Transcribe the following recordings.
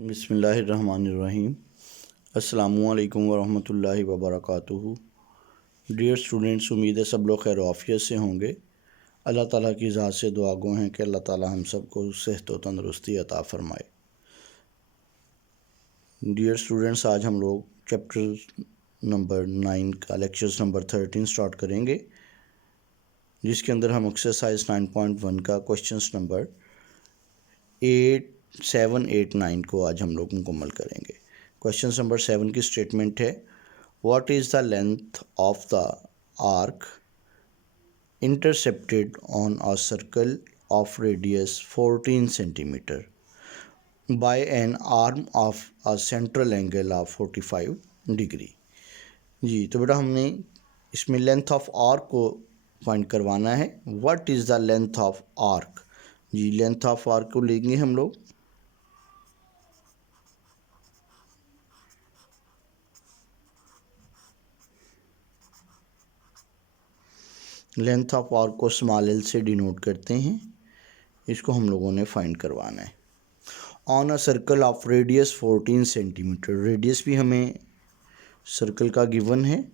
बिस्मिल्लाहिर्रहमानिर्रहीम। अस्सलामुअलैकुम वरहमतुल्लाहि वबरकातुहू। डियर स्टूडेंट्स, उम्मीद है सब लोग खैर आफियत से होंगे। अल्लाह ताला की ज़ात से दुआ गो हैं कि अल्लाह ताला हम सबको सेहत व तंदरुस्ती अता फ़रमाए। डियर स्टूडेंट्स, आज हम लोग चैप्टर नंबर 9 का लेक्चर्स नंबर 13 स्टार्ट करेंगे, जिसके अंदर हम एक्सरसाइज 9.1 का क्वेश्चंस नंबर 8, 7, 8, 9 को आज हम लोग मुकम्मल करेंगे। क्वेश्चन नंबर 7 की स्टेटमेंट है, what is the length of the arc intercepted on a circle of radius 14 centimetre by an arm of a central angle of 45 degree. जी, तो बेटा हमने इसमें लेंथ ऑफ आर्क को फाइंड करवाना है। What is the length of arc. जी, length of arc को लेंगे हम लोग। लेंथ ऑफ आर्क को स्मॉल एल से डिनोट करते हैं। इसको हम लोगों ने फाइंड करवाना है। On a circle of radius 14 centimetre. Radius भी हमें सर्कल का गिवन है।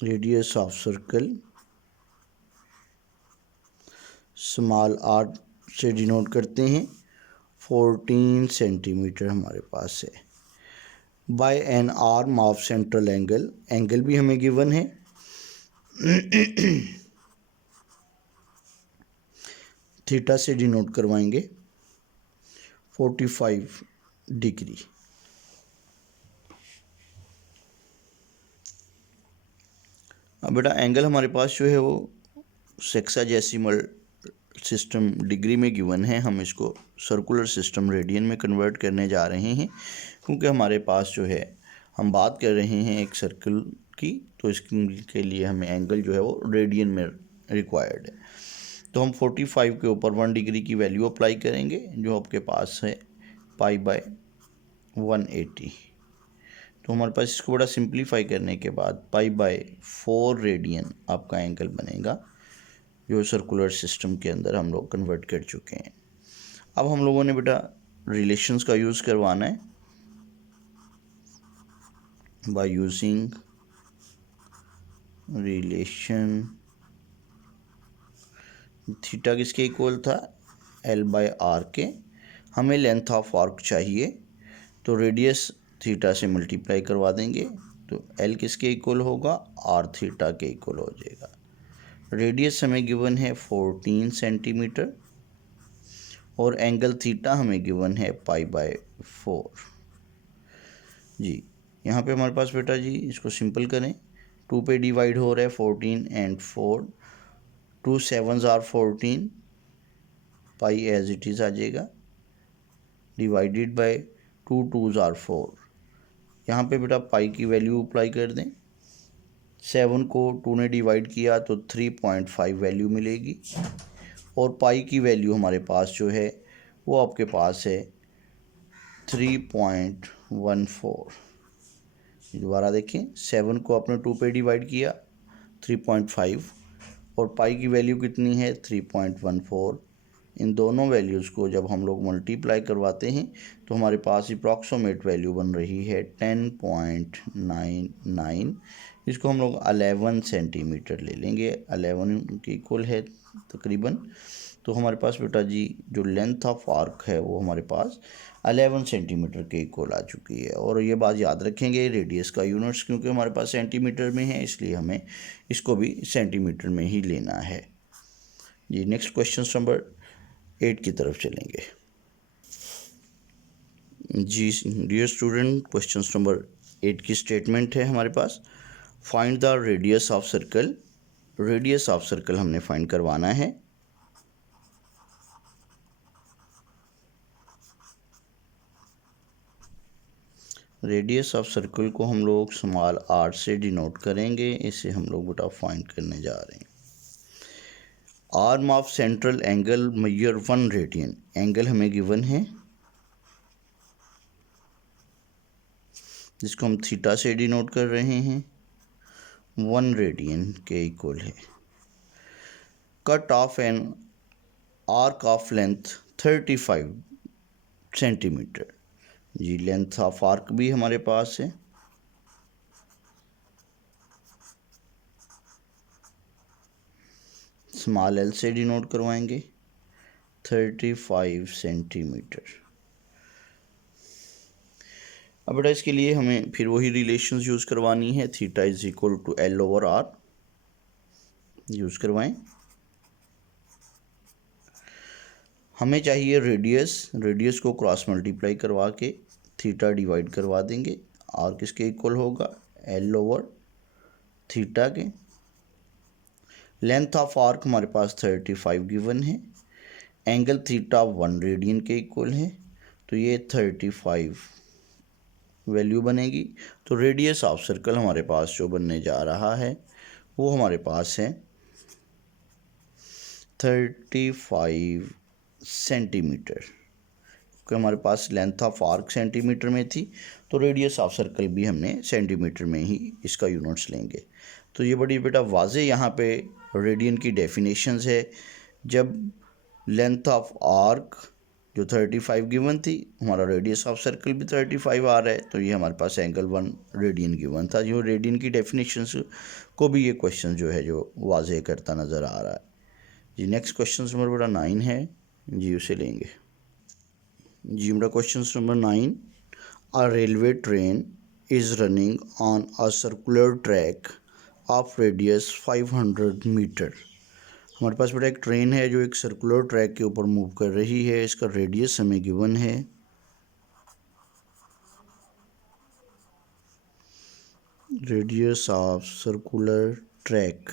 Radius of circle small r से डिनोट करते हैं। 14 सेंटीमीटर हमारे पास है। By an arm of central angle, angle भी हमें गिवन है। थीटा से डिनोट करवाएंगे 45 डिग्री। अब बेटा एंगल हमारे पास जो है वो सेक्साडेसिमल सिस्टम डिग्री में गिवन है। हम इसको सर्कुलर सिस्टम रेडियन में कन्वर्ट करने जा रहे हैं, क्योंकि हमारे पास जो है हम बात कर रहे हैं एक सर्कल की, तो इसके लिए हमें एंगल जो है वो रेडियन में रिक्वायर्ड है। तो हम 45 के ऊपर 1 डिग्री की वैल्यू अप्लाई करेंगे, जो आपके पास है π/180। तो हमारे पास इसको बड़ा सिंप्लीफाई करने के बाद π/4 रेडियन आपका एंगल बनेगा, जो सर्कुलर सिस्टम के अंदर हम लोग कन्वर्ट कर चुके हैं। अब हम लोगों ने बेटा रिलेशंस का यूज़ करवाना है। बाय यूजिंग रिलेशन, थीटा किसके इक्वल था, L/R के। हमें लेंथ ऑफ आर्क चाहिए, तो रेडियस थीटा से मल्टीप्लाई करवा देंगे, तो L किसके इक्वल होगा, R थीटा के इक्वल हो जाएगा। रेडियस हमें गिवन है 14 सेंटीमीटर और एंगल थीटा हमें गिवन है π/4। जी, यहाँ पे हमारे पास बेटा जी इसको सिंपल करें, 2 पे डिवाइड हो रहा है 14 and 4, 2 7s are 14, pi as it is आ जाएगा, डिवाइडेड बाय 2 2s are 4। यहाँ पे बेटा पाई की वैल्यू अप्लाई कर दें। 7 को 2 ने डिवाइड किया तो 3.5 वैल्यू मिलेगी, और पाई की वैल्यू हमारे पास जो है वो आपके पास है 3.14। दोबारा देखें, 7 को आपने 2 पे डिवाइड किया 3.5, और पाई की वैल्यू कितनी है 3.14। इन दोनों वैल्यूज़ को जब हम लोग मल्टीप्लाई करवाते हैं तो हमारे पास अप्रॉक्सीमेट वैल्यू बन रही है 10.99। इसको हम लोग 11 सेंटीमीटर ले लेंगे, 11 के इक्वल है तकरीबन। तो हमारे पास बेटा जी जो लेंथ ऑफ आर्क है वो हमारे पास 11 सेंटीमीटर के इक्वल आ चुकी है। और ये बात याद रखेंगे, रेडियस का यूनिट्स क्योंकि हमारे पास सेंटीमीटर में है, इसलिए हमें इसको भी सेंटीमीटर में ही लेना है। जी, नेक्स्ट क्वेश्चन नंबर 8 की तरफ चलेंगे। जी डियर स्टूडेंट, क्वेश्चन नंबर 8 की स्टेटमेंट है हमारे पास, find the radius of circle. Radius of circle हमने फाइंड करवाना है। रेडियस ऑफ सर्कल को हम लोग स्मॉल r से डिनोट करेंगे। इसे हम लोग बेटा फाइंड करने जा रहे हैं। Arm of central angle measure 1 radian, angle हमें गिवन है जिसको हम थीटा से डिनोट कर रहे हैं, 1 रेडियन के इक्वल है। Cut off an arc of length 35 centimetre. जी लेंथ ऑफ आर्क भी हमारे पास है, स्मॉल एल से डिनोट करवाएंगे 35 सेंटीमीटर। अब बेटा इसके लिए हमें फिर वही रिलेशंस यूज़ करवानी है, theta is equal to L over R use करवाएं। हमें चाहिए रेडियस को क्रॉस मल्टीप्लाई करवा के थीटा डिवाइड करवा देंगे, आर किसके इक्वल होगा, एल ओवर थीटा के। लेंथ ऑफ आर्क हमारे पास 35 गिवन है, एंगल थीटा 1 रेडियन के इक्वल है, तो ये 35 वैल्यू बनेगी। तो रेडियस ऑफ सर्कल हमारे पास जो बनने जा रहा है वो हमारे पास है 35 सेंटीमीटर, क्योंकि हमारे पास लेंथ ऑफ आर्क सेंटीमीटर में थी तो रेडियस ऑफ सर्कल भी हमने सेंटीमीटर में ही इसका यूनिट्स लेंगे। तो ये बड़ी बेटा वाजे यहाँ पे रेडियन की डेफिनेशंस है। जब लेंथ ऑफ आर्क जो 35 गिवन थी, हमारा रेडियस ऑफ सर्कल भी 35 आ रहा है, तो ये हमारे पास एंगल 1 रेडियन गिवन था। जो रेडियन की डेफिनेशंस को भी ये क्वेश्चन जो है जो वाजे करता नज़र आ रहा है। जी नेक्स्ट क्वेश्चन नंबर बेटा 9 है जी, उसे लेंगे। जी बेटा question number 9, a railway train is running on a circular track of radius 500 metre. हमारे पास बेटा एक ट्रेन है जो एक सर्कुलर ट्रैक के ऊपर मूव कर रही है, इसका रेडियस हमें गिवन है, रेडियस ऑफ सर्कुलर ट्रैक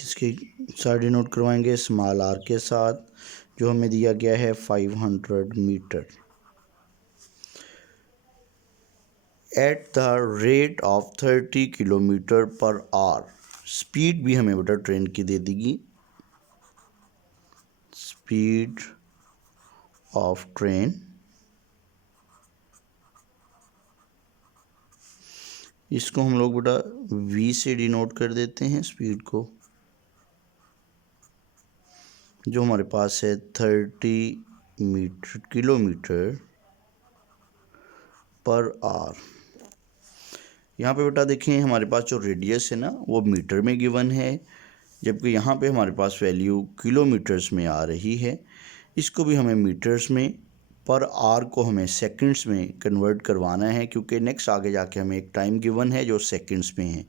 किसके साथ डिनोट करवाएंगे, स्मॉल आर के साथ, जो हमें दिया गया है 500 metre. At the rate of 30 kilometre per hour, speed भी हमें बेटा ट्रेन की दे देगी, स्पीड ऑफ ट्रेन, इसको हम लोग बेटा v से डिनोट कर देते हैं स्पीड को, जो हमारे पास है 30 किलोमीटर पर आवर। यहाँ पे बेटा देखें हमारे पास जो रेडियस है ना वो मीटर में गिवन है, जबकि यहाँ पे हमारे पास वैल्यू किलोमीटर्स में आ रही है। इसको भी हमें मीटर्स में, पर आवर को हमें सेकंड्स में कन्वर्ट करवाना है, क्योंकि नेक्स्ट आगे जाके हमें एक टाइम गिवन है जो सेकंड्स में है।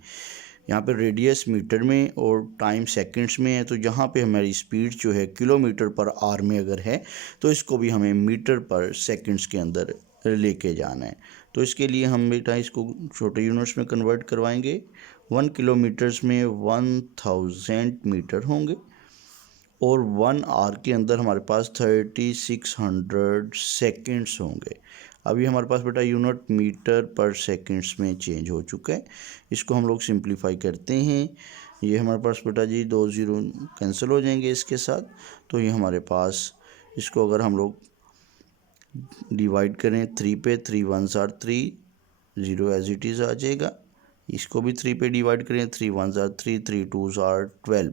यहाँ पे रेडियस मीटर में और टाइम सेकंड्स में है, तो यहाँ पे हमारी स्पीड जो है किलोमीटर पर आवर में अगर है तो इसको भी हमें मीटर पर सेकंड्स के अंदर लेके जाना है। तो इसके लिए हम बेटा इसको छोटे यूनिट्स में कन्वर्ट करवाएंगे। 1 किलोमीटर्स में 1000 मीटर होंगे, और 1 आवर के अंदर हमारे पास 3600 सेकेंड्स होंगे। अभी हमारे पास बेटा यूनिट मीटर पर सेकेंड्स में चेंज हो चुका है। इसको हम लोग सिंप्लीफाई करते हैं, ये हमारे पास बेटा जी 2 ज़ीरो कैंसिल हो जाएंगे इसके साथ, तो ये हमारे पास इसको अगर हम लोग डिवाइड करें 3 पे, 3 1s are 3, 0 as it is आ जाएगा। इसको भी 3 पे डिवाइड करें, 3 1s are 3, 3 2s are 12,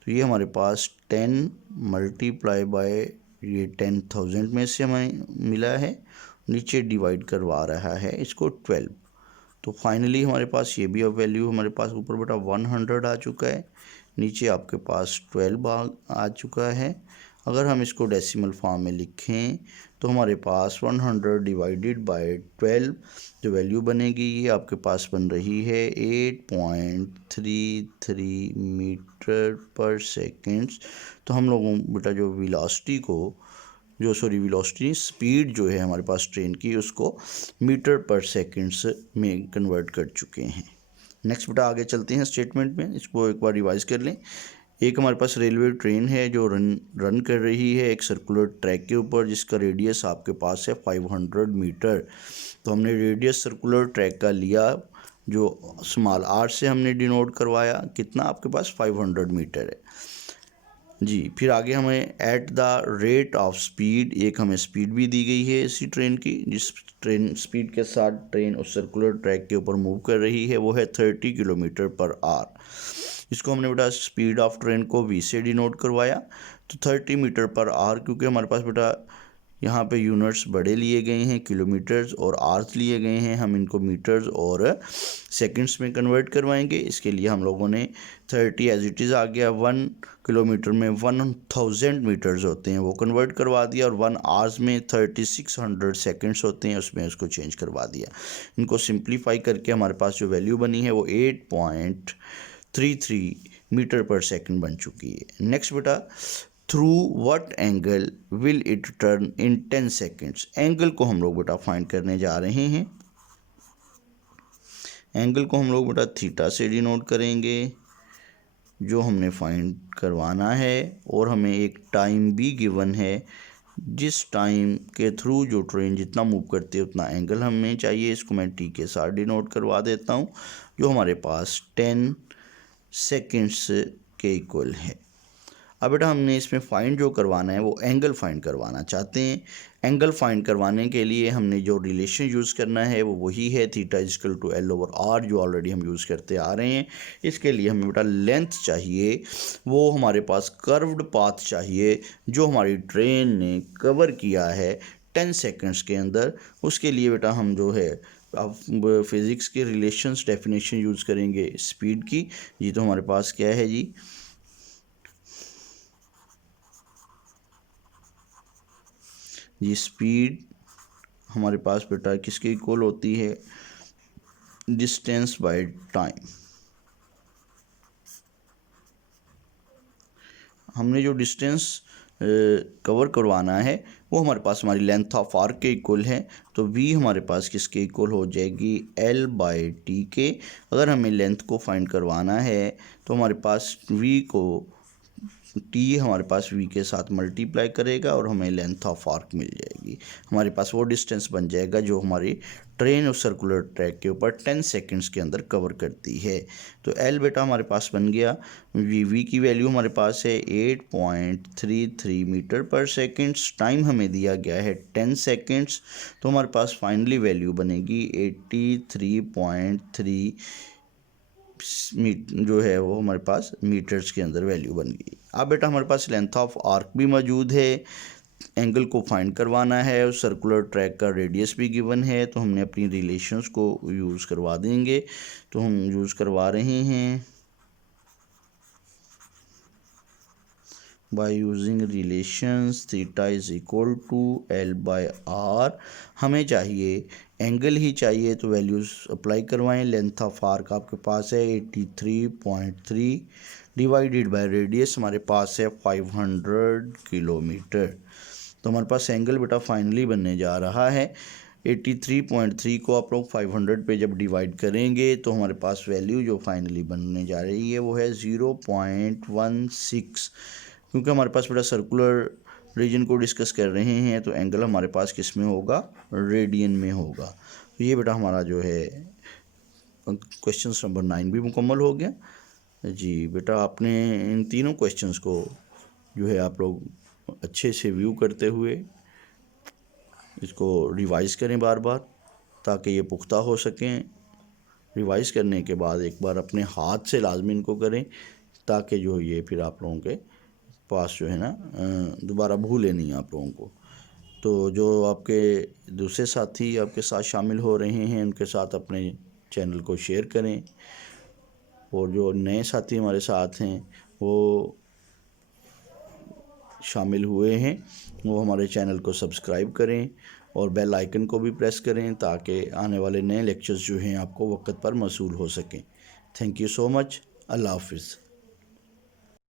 तो ये हमारे पास 10 मल्टीप्लाई बाय ये 10,000 में से हमें मिला है, नीचे डिवाइड करवा रहा है इसको 12, तो फाइनली हमारे पास ये भी अब वैल्यू हमारे पास ऊपर बेटा 100 आ चुका है, नीचे आपके पास 12 आ चुका है। अगर हम इसको डेसिमल फॉर्म में लिखें तो हमारे पास 100 डिवाइडेड बाय 12 जो वैल्यू बनेगी ये आपके पास बन रही है 8.33 मीटर पर सेकेंड्स। तो हम लोगों बेटा जो वेलोसिटी स्पीड जो है हमारे पास ट्रेन की उसको मीटर पर सेकेंड्स में कन्वर्ट कर चुके हैं। नेक्स्ट बेटा आगे चलते हैं स्टेटमेंट में, इसको एक बार रिवाइज कर लें। एक हमारे पास रेलवे ट्रेन है जो रन कर रही है एक सर्कुलर ट्रैक के ऊपर, जिसका रेडियस आपके पास है 500 मीटर। तो हमने रेडियस सर्कुलर ट्रैक का लिया जो स्मॉल आर से हमने डिनोट करवाया, कितना आपके पास 500 मीटर है जी। फिर आगे हमें eight the rate of speed, एक हमें स्पीड भी दी गई है इसी ट्रेन की, जिस ट्रेन स्पीड के साथ ट्रेन उस सर्कुलर ट्रैक के ऊपर मूव कर रही है वो है 30 किलोमीटर पर आवर। इसको हमने बेटा स्पीड ऑफ ट्रेन को v से डिनोट करवाया। तो 30 मीटर पर आवर, क्योंकि हमारे पास बेटा यहाँ पे यूनिट्स बड़े लिए गए हैं, किलोमीटर्स और आवर्स लिए गए हैं, हम इनको मीटर्स और सेकंड्स में कन्वर्ट करवाएंगे। इसके लिए हम लोगों ने 30 एज इट इज़ आ गया, 1 किलोमीटर में 1000 मीटर्स होते हैं वो कन्वर्ट करवा दिया, और 1 आवर्स में 3600 सेकंड्स होते हैं उसमें उसको चेंज करवा दिया। इनको सिंप्लीफाई करके हमारे पास जो वैल्यू बनी है वो 8.33 मीटर पर सेकंड बन चुकी है। नेक्स्ट बेटा, through what angle will it turn in 10 seconds. Angle को हम लोग बेटा फाइंड करने जा रहे हैं। एंगल को हम लोग बेटा थीटा से डिनोट करेंगे, जो हमने फाइंड करवाना है, और हमें एक टाइम भी गिवन है जिस टाइम के थ्रू जो ट्रेन जितना मूव करती है उतना एंगल हमें चाहिए। इसको मैं टी के साथ डिनोट करवा देता हूँ, जो हमारे पास 10 सेकेंड्स के इक्वल है। अब बेटा हमने इसमें फाइंड जो करवाना है वो एंगल फाइंड करवाना चाहते हैं। एंगल फाइंड करवाने के लिए हमने जो रिलेशन यूज़ करना है वो वही है थीटा इक्वल टू L/R, जो ऑलरेडी हम यूज़ करते आ रहे हैं। इसके लिए हमें बेटा लेंथ चाहिए, वो हमारे पास कर्व्ड पाथ चाहिए जो हमारी ट्रेन ने कवर किया है 10 सेकेंड्स के अंदर। उसके लिए बेटा हम जो है अब फिज़िक्स के रिलेशंस डेफिनेशन यूज़ करेंगे स्पीड की। जी तो हमारे पास क्या है जी स्पीड हमारे पास बेटा किसके इक्वल होती है, डिस्टेंस बाय टाइम। हमने जो डिस्टेंस कवर करवाना है वो हमारे पास हमारी लेंथ ऑफ आर्क के इक्वल है, तो v हमारे पास किसके इक्वल हो जाएगी, L/T के। अगर हमें लेंथ को फाइंड करवाना है तो हमारे पास v को t हमारे पास v के साथ मल्टीप्लाई करेगा और हमें लेंथ ऑफ आर्क मिल जाएगी। हमारे पास वो डिस्टेंस बन जाएगा जो हमारी ट्रेन उस सर्कुलर ट्रैक के ऊपर 10 सेकंड्स के अंदर कवर करती है। तो L बेटा हमारे पास बन गया, v की वैल्यू हमारे पास है 8.33 मीटर पर सेकंड्स, टाइम हमें दिया गया है 10 सेकंड्स, तो हमारे पास फाइनली वैल्यू बनेगी 83.3 जो है वो हमारे पास मीटर्स के अंदर वैल्यू बन गई। अब बेटा हमारे पास लेंथ ऑफ आर्क भी मौजूद है, एंगल को फाइंड करवाना है, उस सर्कुलर ट्रैक का रेडियस भी गिवन है, तो हमने अपनी रिलेशंस को यूज़ करवा देंगे। तो हम यूज़ करवा रहे हैं by using relations theta is equal to L/R। हमें चाहिए एंगल ही चाहिए, तो वैल्यूज़ अप्लाई करवाएं। लेंथ ऑफ आर्क आपके पास है 83.3 डिवाइडेड बाय रेडियस हमारे पास है 500 किलोमीटर। तो हमारे पास एंगल बेटा फाइनली बनने जा रहा है 83.3 को आप लोग 500 पे जब डिवाइड करेंगे तो हमारे पास वैल्यू जो फाइनली बनने जा रही है वो है 0.16। क्योंकि हमारे पास बेटा सर्कुलर रीजन को डिस्कस कर रहे हैं तो एंगल हमारे पास किस में होगा, रेडियन में होगा। तो ये बेटा हमारा जो है क्वेश्चन नंबर 9 भी मुकम्मल हो गया। जी बेटा आपने इन तीनों क्वेश्चंस को जो है आप लोग अच्छे से व्यू करते हुए इसको रिवाइज़ करें बार बार, ताकि ये पुख्ता हो सकें। रिवाइज़ करने के बाद एक बार अपने हाथ से लाजमी इनको करें, ताकि जो ये फिर आप लोगों के पास जो है ना दोबारा भूले नहीं आप लोगों को। तो जो आपके दूसरे साथी आपके साथ शामिल हो रहे हैं उनके साथ अपने चैनल को शेयर करें, और जो नए साथी हमारे साथ हैं वो शामिल हुए हैं वो हमारे चैनल को सब्सक्राइब करें और बेल आइकन को भी प्रेस करें, ताकि आने वाले नए लेक्चर्स जो हैं आपको वक्त पर मौसूल हो सकें। Thank you so much. अल्लाह हाफिज़।